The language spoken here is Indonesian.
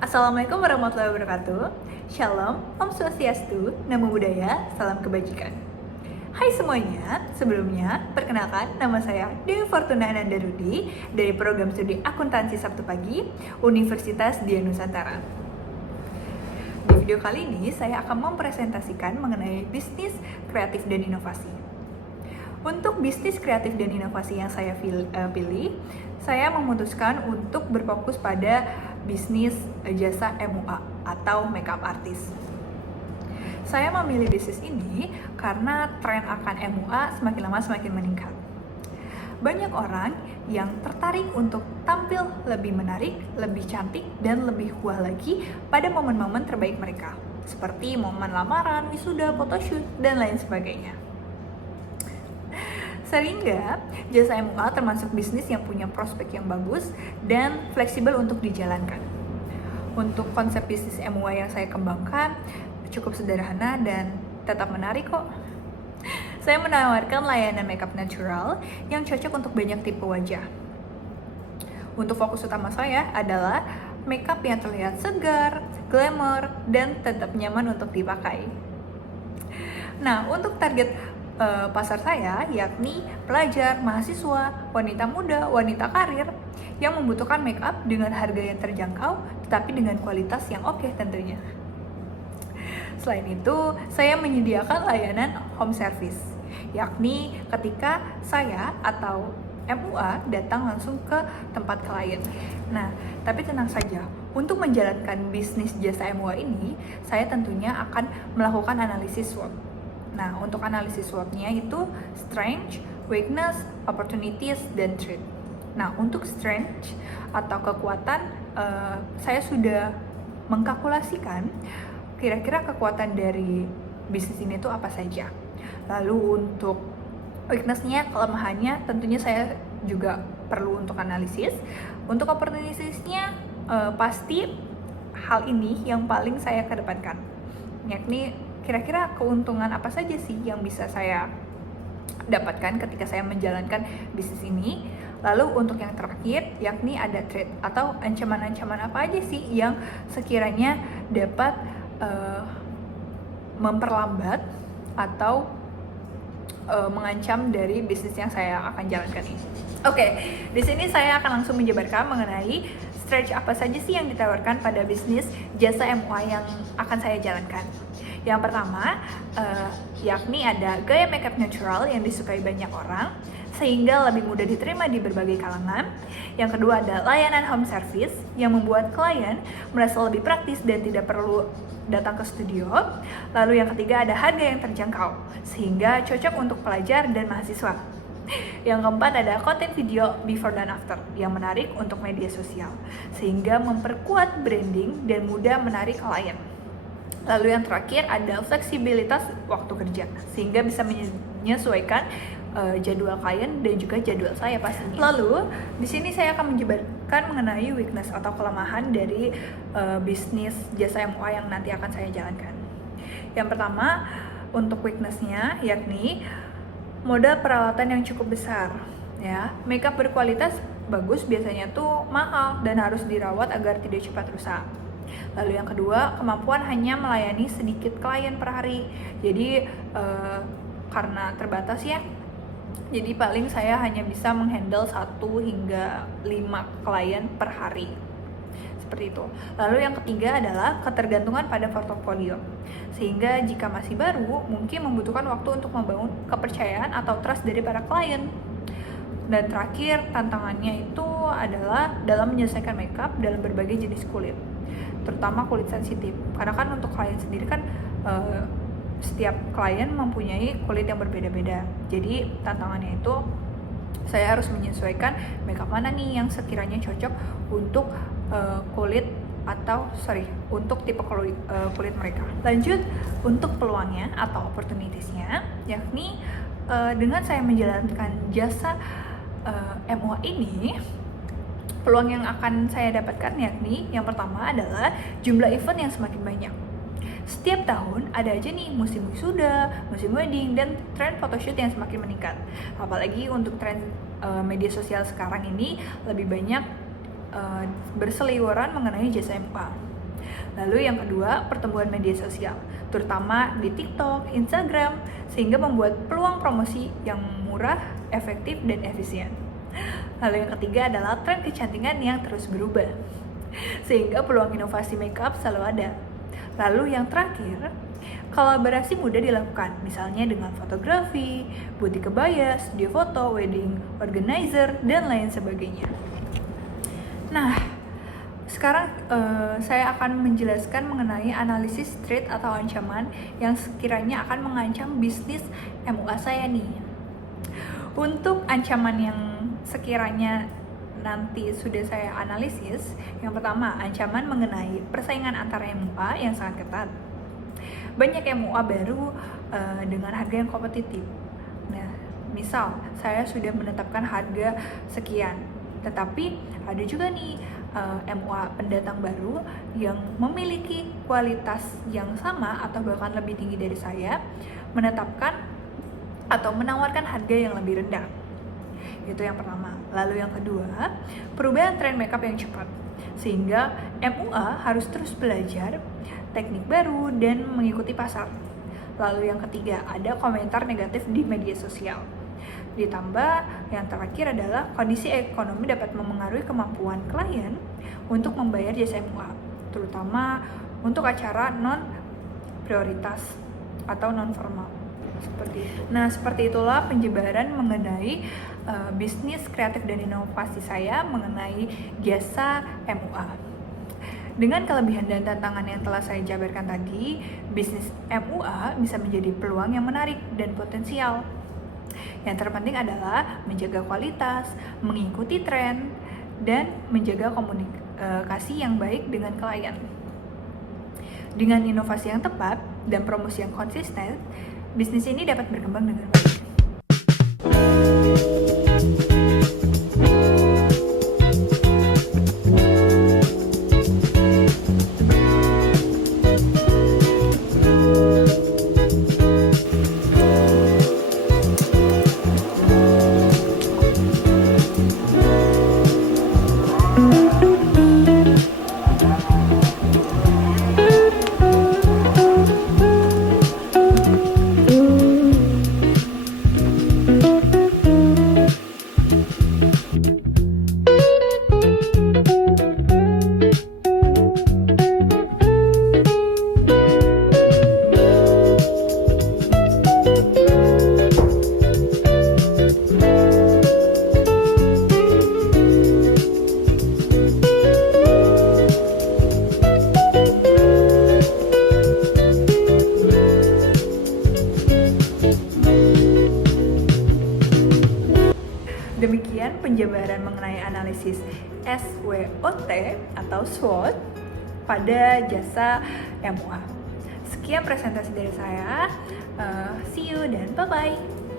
Assalamualaikum warahmatullahi wabarakatuh. Shalom, Om Swastiastu, Namo Buddhaya, Salam Kebajikan. Hai semuanya, sebelumnya perkenalkan nama saya Dewi Fortuna Anandarudi dari program studi akuntansi Sabtu Pagi, Universitas Dian Nusantara. Di video kali ini saya akan mempresentasikan mengenai bisnis kreatif dan inovasi. Untuk bisnis kreatif dan inovasi yang saya pilih, saya memutuskan untuk berfokus pada bisnis jasa MUA atau makeup artist. Saya memilih bisnis ini karena tren akan MUA semakin lama semakin meningkat. Banyak orang yang tertarik untuk tampil lebih menarik, lebih cantik, dan lebih wah lagi pada momen-momen terbaik mereka, seperti momen lamaran, wisuda, photoshoot, dan lain sebagainya. Sehingga jasa MUA termasuk bisnis yang punya prospek yang bagus dan fleksibel untuk dijalankan. Untuk konsep bisnis MUA yang saya kembangkan cukup sederhana dan tetap menarik kok. Saya menawarkan layanan makeup natural yang cocok untuk banyak tipe wajah. Untuk fokus utama saya adalah makeup yang terlihat segar, glamour, dan tetap nyaman untuk dipakai. Nah, untuk target pasar saya yakni pelajar, mahasiswa, wanita muda, wanita karir yang membutuhkan make up dengan harga yang terjangkau tetapi dengan kualitas yang oke tentunya. Selain itu, saya menyediakan layanan home service, yakni ketika saya atau MUA datang langsung ke tempat klien. Nah, tapi tenang saja, untuk menjalankan bisnis jasa MUA ini, saya tentunya akan melakukan analisis SWOT. Nah, untuk analisis SWOT-nya itu strength, weakness, opportunities, dan threat. Nah, untuk strength atau kekuatan, saya sudah mengkalkulasikan kira-kira kekuatan dari bisnis ini itu apa saja. Lalu untuk weakness-nya, kelemahannya, tentunya saya juga perlu untuk analisis. Untuk opportunities-nya, pasti hal ini yang paling saya kedepankan, yakni kira-kira keuntungan apa saja sih yang bisa saya dapatkan ketika saya menjalankan bisnis ini. Lalu untuk yang terakhir yakni ada threat atau ancaman-ancaman apa aja sih yang sekiranya dapat memperlambat atau mengancam dari bisnis yang saya akan jalankan ini. Oke, di sini saya akan langsung menjabarkan mengenai stretch apa saja sih yang ditawarkan pada bisnis jasa MUA yang akan saya jalankan. Yang pertama, yakni ada gaya makeup natural yang disukai banyak orang, sehingga lebih mudah diterima di berbagai kalangan. Yang kedua ada layanan home service yang membuat klien merasa lebih praktis dan tidak perlu datang ke studio. Lalu yang ketiga ada harga yang terjangkau, sehingga cocok untuk pelajar dan mahasiswa. Yang keempat ada konten video before dan after yang menarik untuk media sosial, sehingga memperkuat branding dan mudah menarik klien. Lalu yang terakhir ada fleksibilitas waktu kerja, sehingga bisa menyesuaikan jadwal klien dan juga jadwal saya pastinya. Lalu di sini saya akan menjabarkan mengenai weakness atau kelemahan dari bisnis jasa MUA yang nanti akan saya jalankan. Yang pertama, untuk weakness-nya yakni modal peralatan yang cukup besar. Ya, makeup berkualitas bagus biasanya tuh mahal dan harus dirawat agar tidak cepat rusak. Lalu yang kedua, kemampuan hanya melayani sedikit klien per hari. Jadi karena terbatas ya, jadi paling saya hanya bisa menghandle 1 hingga 5 klien per hari. Seperti itu. Lalu yang ketiga adalah ketergantungan pada portofolio. Sehingga jika masih baru, mungkin membutuhkan waktu untuk membangun kepercayaan atau trust dari para klien. Dan terakhir, tantangannya itu adalah dalam menyelesaikan makeup dalam berbagai jenis kulit, terutama kulit sensitif. Karena kan untuk klien sendiri kan setiap klien mempunyai kulit yang berbeda-beda. Jadi tantangannya itu saya harus menyesuaikan makeup mana nih yang sekiranya cocok untuk untuk tipe kulit mereka. Lanjut untuk peluangnya atau opportunities-nya, yakni dengan saya menjalankan jasa MUA ini, peluang yang akan saya dapatkan yakni yang pertama adalah jumlah event yang semakin banyak. Setiap tahun ada aja nih musim wisuda, musim wedding, dan tren photoshoot yang semakin meningkat. Apalagi untuk tren media sosial sekarang ini lebih banyak berseliweran mengenai jasa MUA. Lalu yang kedua, pertumbuhan media sosial, terutama di TikTok, Instagram, sehingga membuat peluang promosi yang murah, efektif, dan efisien. Lalu yang ketiga adalah tren kecantikan yang terus berubah, sehingga peluang inovasi makeup selalu ada. Lalu yang terakhir, kolaborasi mudah dilakukan, misalnya dengan fotografi, butik kebaya, studio foto, wedding organizer, dan lain sebagainya. Nah, sekarang saya akan menjelaskan mengenai analisis threat atau ancaman yang sekiranya akan mengancam bisnis MUA saya nih. Untuk ancaman yang sekiranya nanti sudah saya analisis, yang pertama, ancaman mengenai persaingan antara MUA yang sangat ketat. Banyak MUA baru dengan harga yang kompetitif. Nah, misal saya sudah menetapkan harga sekian, tetapi ada juga nih MUA pendatang baru yang memiliki kualitas yang sama atau bahkan lebih tinggi dari saya, menetapkan atau menawarkan harga yang lebih rendah. Itu yang pertama. Lalu yang kedua, perubahan tren makeup yang cepat, sehingga MUA harus terus belajar teknik baru dan mengikuti pasar. Lalu yang ketiga, ada komentar negatif di media sosial. Ditambah yang terakhir adalah kondisi ekonomi dapat memengaruhi kemampuan klien untuk membayar jasa MUA, terutama untuk acara non prioritas atau non formal seperti itu. Nah, seperti itulah penjabaran mengenai bisnis kreatif dan inovasi saya mengenai jasa MUA. Dengan kelebihan dan tantangan yang telah saya jabarkan tadi, bisnis MUA bisa menjadi peluang yang menarik dan potensial. Yang terpenting adalah menjaga kualitas, mengikuti tren, dan menjaga komunikasi yang baik dengan klien. Dengan inovasi yang tepat dan promosi yang konsisten, bisnis ini dapat berkembang dengan baik. Demikian penjabaran mengenai analisis SWOT atau SWOT pada jasa MUA. Sekian presentasi dari saya. See you dan bye-bye.